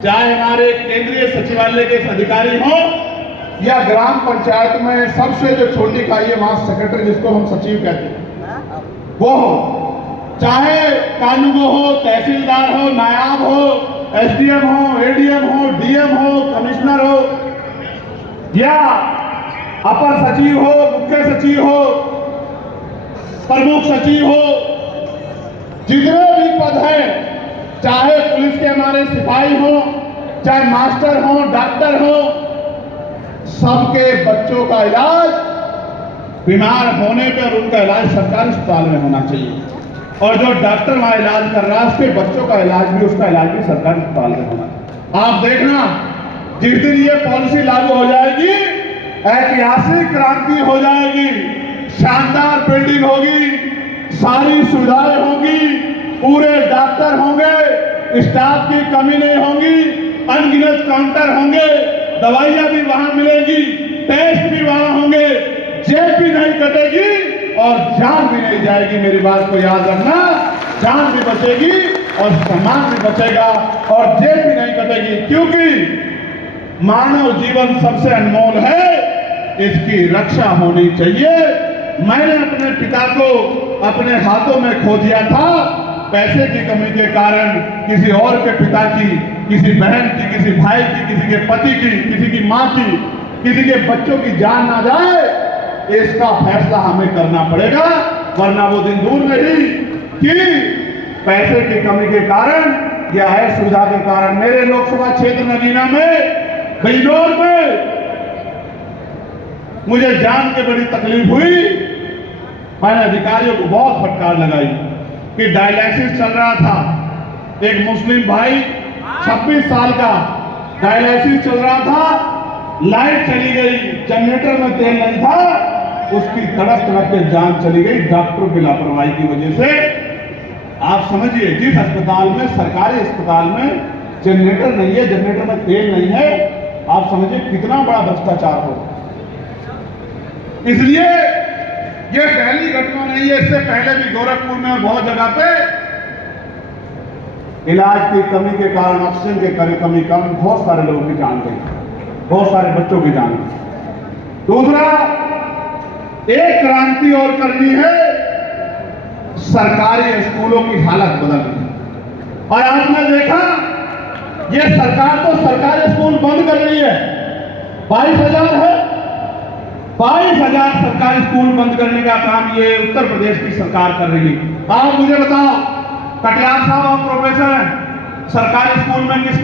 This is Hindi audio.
चाहे हमारे केंद्रीय सचिवालय के अधिकारी हो या ग्राम पंचायत में सबसे जो छोटी इकाई है वहां सेक्रेटरी, जिसको हम सचिव कहते हैं, वो हो, चाहे कानूगो हो, तहसीलदार हो, नायाब हो, एसडीएम हो, एडीएम हो, डीएम हो, कमिश्नर हो या अपर सचिव हो, मुख्य सचिव हो, प्रमुख सचिव हो, जितने भी पद हैं, चाहे पुलिस के हमारे सिपाही हो, चाहे मास्टर हो, डॉक्टर हो, सबके बच्चों का इलाज बीमार होने पर उनका इलाज सरकारी अस्पताल में होना चाहिए। और जो डॉक्टर वहां इलाज कर रहा है उसके बच्चों का इलाज भी, उसका इलाज भी सरकारी अस्पताल में होना। आप देखना, जिस दिन ये पॉलिसी लागू हो जाएगी, ऐतिहासिक क्रांति हो जाएगी, शानदार बिल्डिंग होगी, सारी सुविधाएं होंगी, पूरे डॉक्टर होंगे, स्टाफ की कमी नहीं होगी, अनगिनत काउंटर होंगे, दवाइयां भी वहां मिलेगी, टेस्ट भी वहां होंगे, जेब भी नहीं कटेगी और जान भी नहीं जाएगी। मेरी बात को याद रखना, जान भी बचेगी और सम्मान भी बचेगा और जेब भी नहीं कटेगी, क्योंकि मानव जीवन सबसे अनमोल है, इसकी रक्षा होनी चाहिए। मैंने अपने पिता को अपने हाथों में खो दिया था, पैसे की कमी के कारण, किसी और के पिता की, किसी बहन की, किसी भाई की, किसी के पति की, किसी की मां की, किसी के बच्चों की जान ना जाए, इसका फैसला हमें करना पड़ेगा, वरना वो दिन दूर नहीं कि पैसे की कमी के कारण या असुविधा के कारण मेरे लोकसभा क्षेत्र नगीना में, बिजनौर में मुझे जान के बड़ी तकलीफ हुई। मैंने अधिकारियों को बहुत फटकार लगाई कि डायलिसिस चल रहा था, एक मुस्लिम भाई 26 साल का डायलिसिस चल रहा था, लाइट चली गई, जनरेटर में तेल नहीं था, उसकी तड़प तड़प के जान चली गई डॉक्टरों की लापरवाही की वजह से। आप समझिए, जिस अस्पताल में, सरकारी अस्पताल में जनरेटर नहीं है, जनरेटर में तेल नहीं है, आप समझिए कितना बड़ा भ्रष्टाचार हो। इसलिए यह पहली घटना नहीं है, इससे पहले भी गोरखपुर में और बहुत जगह पे इलाज की कमी के कारण, ऑक्सीजन के कमी के कारण बहुत सारे लोगों की जान गई, बहुत सारे बच्चों की जान गई। दूसरा, एक क्रांति और करनी है, सरकारी स्कूलों की हालत बदलनी है। और आपने देखा, यह सरकार तो सरकारी स्कूल बंद कर रही है, 22,000 है, 22,000 सरकारी स्कूल बंद करने का काम ये उत्तर प्रदेश की सरकार कर रही है। आप मुझे बताओ, कटियार साहब आप प्रोफेसर हैं, सरकारी स्कूल में किसका